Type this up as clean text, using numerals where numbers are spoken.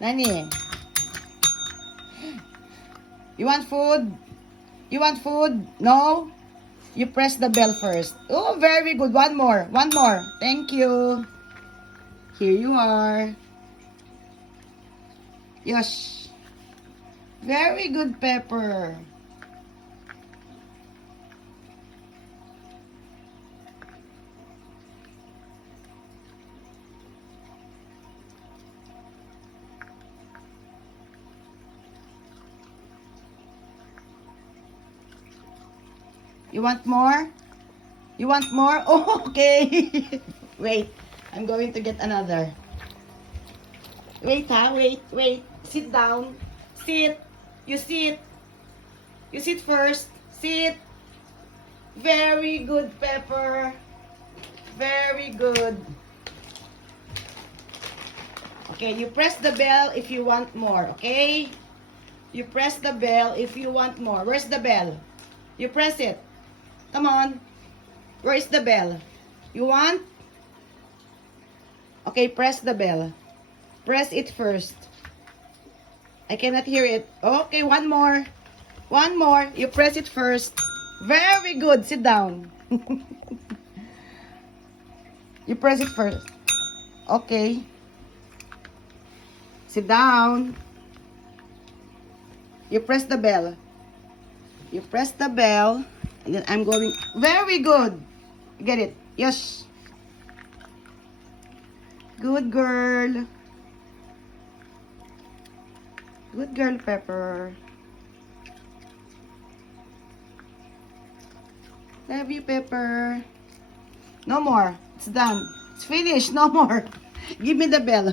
Nani? You want food? You want food? No? You press the bell first. Oh, very good. One more. One more. Thank you. Here you are. Yes. Very good, Pepper. You want more? You want more? Oh, okay. Wait. I'm going to get another. Wait, ha? Wait, wait. Sit down. Sit. You sit. You sit first. Sit. Very good, Pepper. Very good. Okay, you press the bell if you want more, okay? You press the bell if you want more. Where's the bell? You press it. Come on. Where is the bell? You want? Okay, press the bell. Press it first. I cannot hear it. Okay, one more. One more. You press it first. Very good. Sit down. You press it first. Okay. Sit down. You press the bell. You press the bell. And then I'm going. Very good. Get it? Yes. Good girl. Good girl, Pepper. Love you, Pepper. No more. It's done. It's finished. No more. Give me the bell.